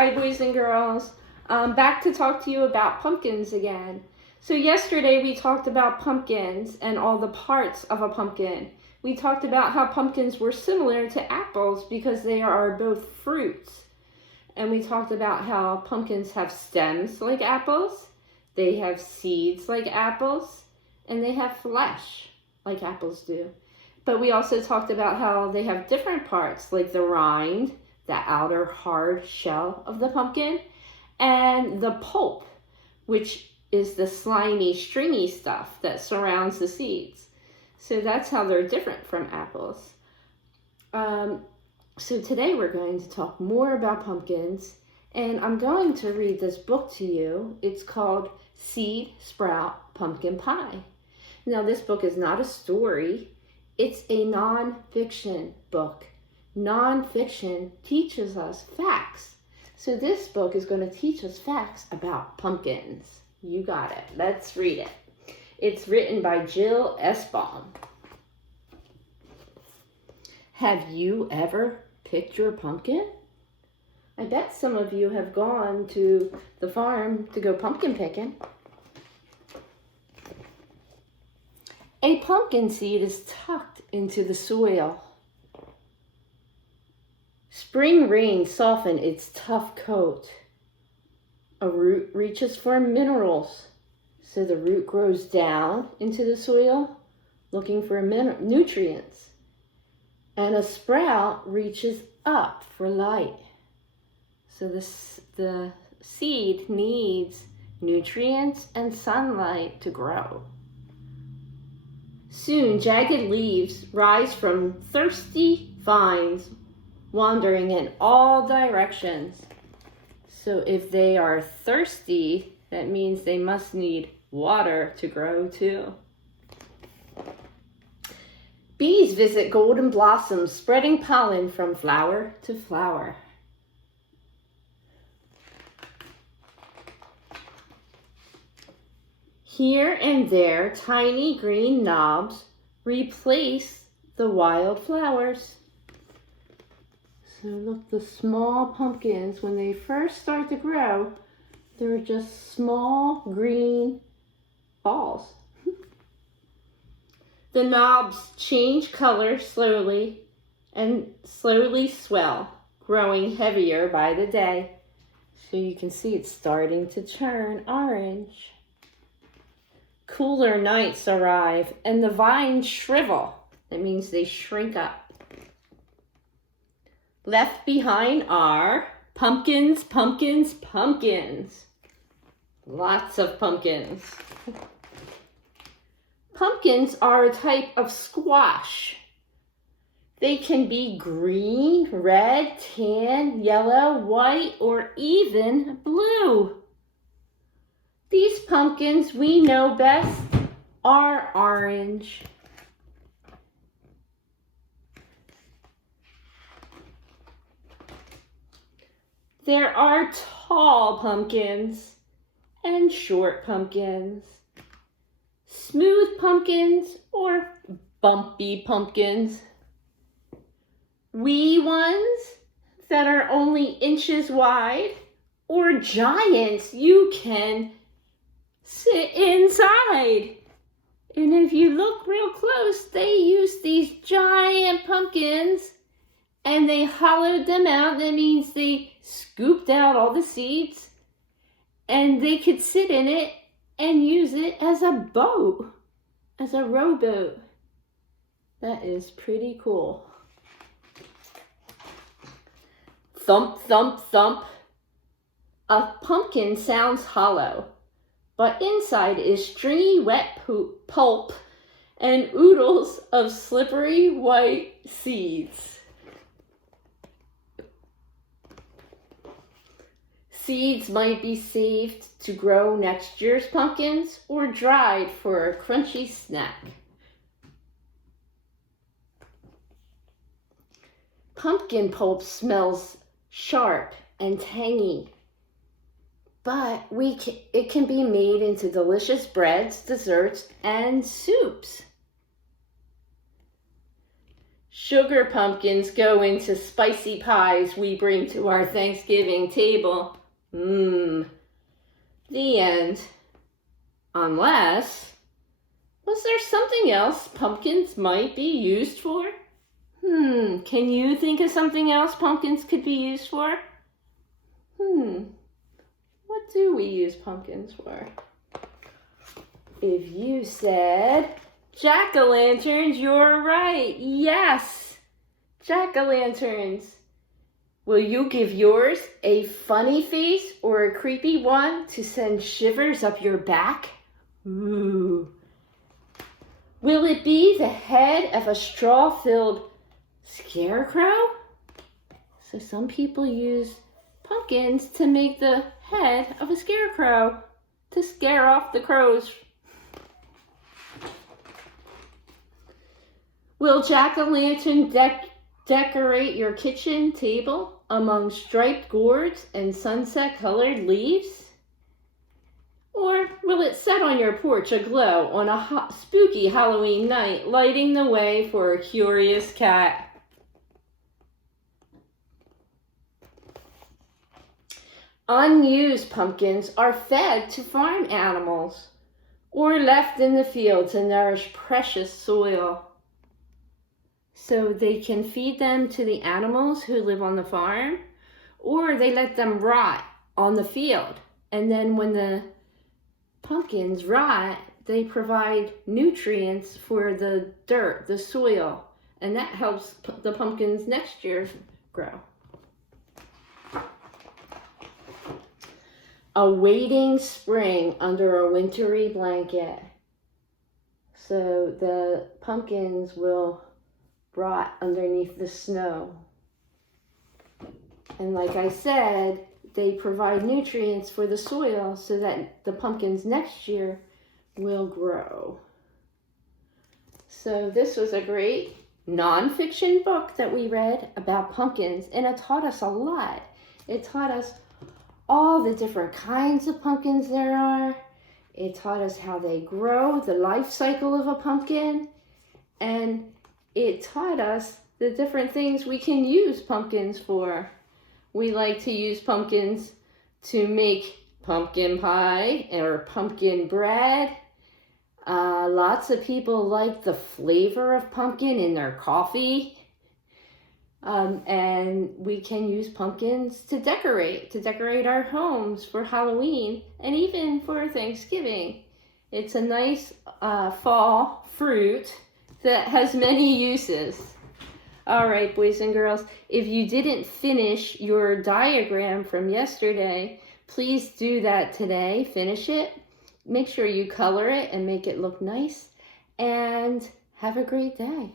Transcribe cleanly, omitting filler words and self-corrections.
Hi, boys and girls. Back to talk to you about pumpkins again. So yesterday we talked about pumpkins and all the parts of a pumpkin. We talked about how pumpkins were similar to apples because they are both fruits. And we talked about how pumpkins have stems like apples, they have seeds like apples, and they have flesh like apples do. But we also talked about how they have different parts like the rind, the outer hard shell of the pumpkin, and the pulp, which is the slimy, stringy stuff that surrounds the seeds. So that's how they're different from apples. So today we're going to talk more about pumpkins, and I'm going to read this book to you. It's called Seed Sprout Pumpkin Pie. Now, this book is not a story. It's a nonfiction book. Nonfiction teaches us facts. So this book is going to teach us facts about pumpkins. You got it. Let's read it. It's written by Jill Esbaum. Have you ever picked your pumpkin? I bet some of you have gone to the farm to go pumpkin picking. A pumpkin seed is tucked into the soil. Spring rains soften its tough coat. A root reaches for minerals, so the root grows down into the soil looking for nutrients. And a sprout reaches up for light. So the seed needs nutrients and sunlight to grow. Soon, jagged leaves rise from thirsty vines, wandering in all directions. So if they are thirsty, that means they must need water to grow too. Bees visit golden blossoms, spreading pollen from flower to flower. Here and there, tiny green knobs replace the wild flowers. So look, the small pumpkins, when they first start to grow, they're just small green balls. The knobs change color slowly and slowly swell, growing heavier by the day. So you can see it's starting to turn orange. Cooler nights arrive and the vines shrivel. That means they shrink up. Left behind are pumpkins, pumpkins, pumpkins. Lots of pumpkins. Pumpkins are a type of squash. They can be green, red, tan, yellow, white, or even blue. These pumpkins we know best are orange. There are tall pumpkins and short pumpkins, smooth pumpkins or bumpy pumpkins, wee ones that are only inches wide, or giants you can sit inside. And if you look real close, they use these giant pumpkins and they hollowed them out. That means they scooped out all the seeds and they could sit in it and use it as a boat, as a rowboat. That is pretty cool. Thump, thump, thump. A pumpkin sounds hollow, but inside is stringy wet pulp and oodles of slippery white seeds. Seeds might be saved to grow next year's pumpkins or dried for a crunchy snack. Pumpkin pulp smells sharp and tangy, but it can be made into delicious breads, desserts, and soups. Sugar pumpkins go into spicy pies we bring to our Thanksgiving table. The end. Unless, was there something else pumpkins might be used for? Can you think of something else pumpkins could be used for? What do we use pumpkins for? If you said jack-o'-lanterns, you're right. Yes, jack-o'-lanterns. Will you give yours a funny face or a creepy one to send shivers up your back? Ooh. Will it be the head of a straw-filled scarecrow? So some people use pumpkins to make the head of a scarecrow to scare off the crows. Will jack-o'-lantern decorate your kitchen table among striped gourds and sunset-colored leaves? Or will it set on your porch aglow on a spooky Halloween night, lighting the way for a curious cat? Unused pumpkins are fed to farm animals or left in the field to nourish precious soil. So they can feed them to the animals who live on the farm, or they let them rot on the field. And then when the pumpkins rot, they provide nutrients for the dirt, the soil, and that helps the pumpkins next year grow. Awaiting spring under a wintry blanket. So the pumpkins will rot underneath the snow. And like I said, they provide nutrients for the soil so that the pumpkins next year will grow. So this was a great nonfiction book that we read about pumpkins, and it taught us a lot. It taught us all the different kinds of pumpkins there are. It taught us how they grow, the life cycle of a pumpkin, and it taught us the different things we can use pumpkins for. We like to use pumpkins to make pumpkin pie or pumpkin bread. Lots of people like the flavor of pumpkin in their coffee. And we can use pumpkins to decorate our homes for Halloween and even for Thanksgiving. It's a nice fall fruit that has many uses. All right, boys and girls, if you didn't finish your diagram from yesterday, please do that today. Finish it. Make sure you color it and make it look nice. And have a great day.